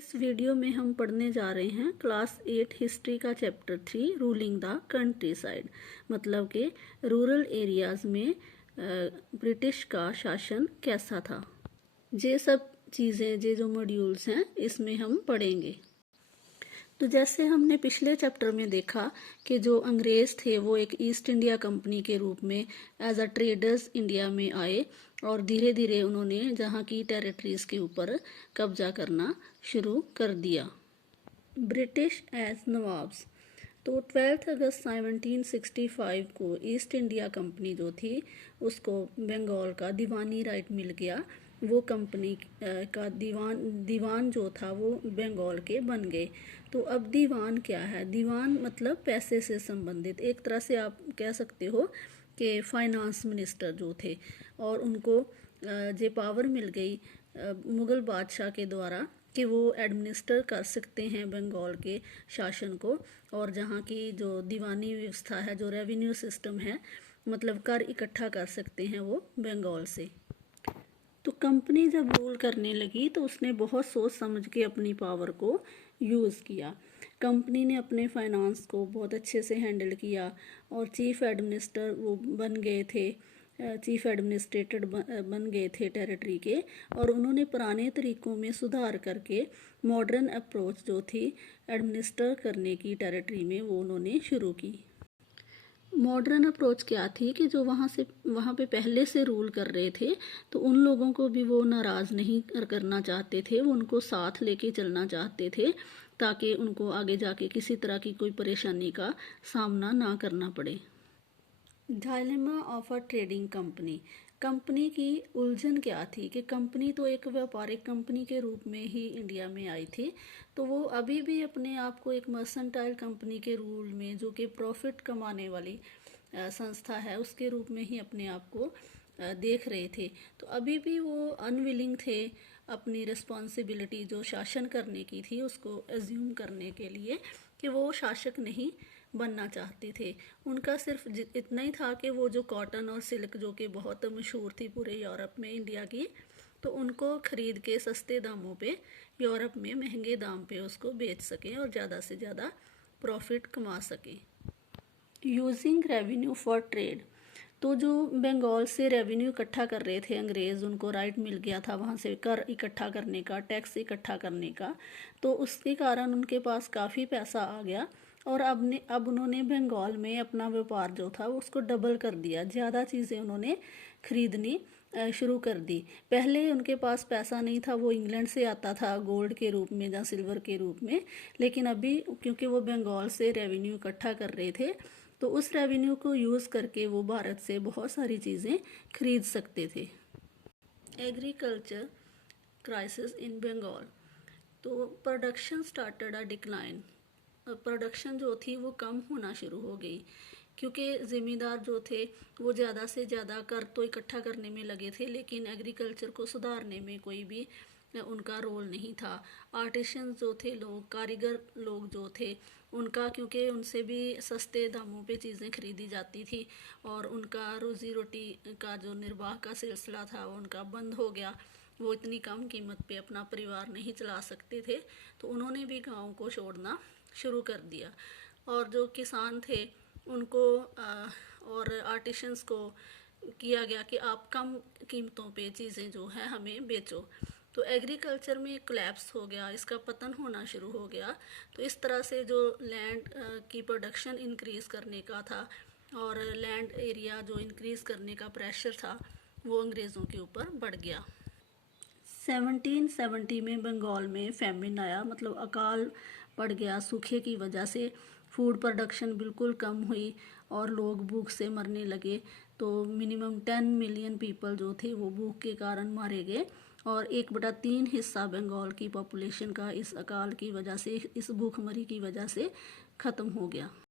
इस वीडियो में हम पढ़ने जा रहे हैं क्लास 8 हिस्ट्री का chapter 3 ruling the country side. मतलब कि रूरल एरियाज़ में ब्रिटिश का शासन कैसा था। ये सब चीज़ें जो मॉड्यूल्स हैं इसमें हम पढ़ेंगे। तो जैसे हमने पिछले चैप्टर में देखा कि जो अंग्रेज़ थे वो एक ईस्ट इंडिया कंपनी के रूप में एज अ ट्रेडर्स इंडिया में आए और धीरे धीरे उन्होंने जहाँ की टेरिटरीज़ के ऊपर कब्जा करना शुरू कर दिया। British as nawabs. तो 12 अगस्त 1765 को ईस्ट इंडिया कंपनी जो थी उसको बंगाल का दीवानी राइट मिल गया। वो कंपनी का दीवान जो था वो बंगाल के बन गए। तो अब दीवान क्या है? दीवान मतलब पैसे से संबंधित, एक तरह से आप कह सकते हो कि फाइनेंस मिनिस्टर जो थे, और उनको ये पावर मिल गई मुग़ल बादशाह के द्वारा कि वो एडमिनिस्टर कर सकते हैं बंगाल के शासन को, और जहाँ की जो दीवानी व्यवस्था है, जो रेवेन्यू सिस्टम है, मतलब कर इकट्ठा कर सकते हैं वो बंगाल से। तो कंपनी जब रूल करने लगी तो उसने बहुत सोच समझ के अपनी पावर को यूज़ किया। कंपनी ने अपने फाइनेंस को बहुत अच्छे से हैंडल किया और चीफ एडमिनिस्टर वो बन गए थे, चीफ एडमिनिस्ट्रेटर बन गए थे टेरिटरी के, और उन्होंने पुराने तरीक़ों में सुधार करके मॉडर्न अप्रोच जो थी एडमिनिस्टर करने की टेरिटरी में वो उन्होंने शुरू की। मॉडर्न अप्रोच क्या थी कि जो वहाँ पे पहले से रूल कर रहे थे तो उन लोगों को भी वो नाराज़ नहीं करना चाहते थे, वो उनको साथ लेके चलना चाहते थे ताकि उनको आगे जाके किसी तरह की कोई परेशानी का सामना ना करना पड़े। Dilemma of a trading company. Company की उलझन क्या थी कि कंपनी तो एक व्यापारिक कंपनी के रूप में ही इंडिया में आई थी, तो वो अभी भी अपने आप को एक मर्सेंटाइल कंपनी के रूल में, जो कि प्रॉफिट कमाने वाली संस्था है, उसके रूप में ही अपने आप को देख रहे थे। तो अभी भी वो अनविलिंग थे अपनी रिस्पॉन्सिबिलिटी जो शासन करने की थी उसको एज्यूम करने के लिए, कि वो शासक नहीं बनना चाहते थे। उनका सिर्फ इतना ही था कि वो जो कॉटन और सिल्क जो कि बहुत मशहूर थी पूरे यूरोप में इंडिया की, तो उनको ख़रीद के सस्ते दामों पे यूरोप में महंगे दाम पे उसको बेच सकें और ज़्यादा से ज़्यादा प्रॉफिट कमा सकें। Using revenue for trade. तो जो बंगाल से रेवेन्यू इकट्ठा कर रहे थे अंग्रेज़, उनको राइट मिल गया था वहाँ से कर इकट्ठा करने का, टैक्स इकट्ठा करने का, तो उसके कारण उनके पास काफ़ी पैसा आ गया और अब उन्होंने बंगाल में अपना व्यापार जो था उसको डबल कर दिया। ज़्यादा चीज़ें उन्होंने खरीदनी शुरू कर दी। पहले उनके पास पैसा नहीं था, वो इंग्लैंड से आता था गोल्ड के रूप में या सिल्वर के रूप में, लेकिन अभी क्योंकि वो बंगाल से रेवेन्यू इकट्ठा कर रहे थे तो उस रेवेन्यू को यूज़ करके वो भारत से बहुत सारी चीज़ें खरीद सकते थे। Agriculture crisis in Bengal. तो production started a decline. Production जो थी वो कम होना शुरू हो गई क्योंकि ज़मींदार जो थे वो ज़्यादा से ज़्यादा कर तो इकट्ठा करने में लगे थे, लेकिन एग्रीकल्चर को सुधारने में कोई भी उनका रोल नहीं था। आर्टिशन जो थे लोग, कारीगर लोग जो थे, उनका क्योंकि उनसे भी सस्ते दामों पे चीज़ें खरीदी जाती थी और उनका रोज़ी रोटी का जो निर्वाह का सिलसिला था वो उनका बंद हो गया। वो इतनी कम कीमत पे अपना परिवार नहीं चला सकते थे, तो उन्होंने भी गाँव को छोड़ना शुरू कर दिया। और जो किसान थे उनको और आर्टिशंस को किया गया कि आप कम कीमतों पे चीज़ें जो है हमें बेचो। तो एग्रीकल्चर में कोलैप्स हो गया, इसका पतन होना शुरू हो गया। तो इस तरह से जो लैंड की प्रोडक्शन इंक्रीज़ करने का था और लैंड एरिया जो इंक्रीज़ करने का प्रेशर था वो अंग्रेज़ों के ऊपर बढ़ गया। 1770 में बंगाल में फैमिन आया, मतलब अकाल पड़ गया। सूखे की वजह से फूड प्रोडक्शन बिल्कुल कम हुई और लोग भूख से मरने लगे। तो मिनिमम 10 मिलियन पीपल जो थे वो भूख के कारण मारे गए और 1/3 हिस्सा बंगाल की पॉपुलेशन का इस अकाल की वजह से, इस भूखमरी की वजह से ख़त्म हो गया।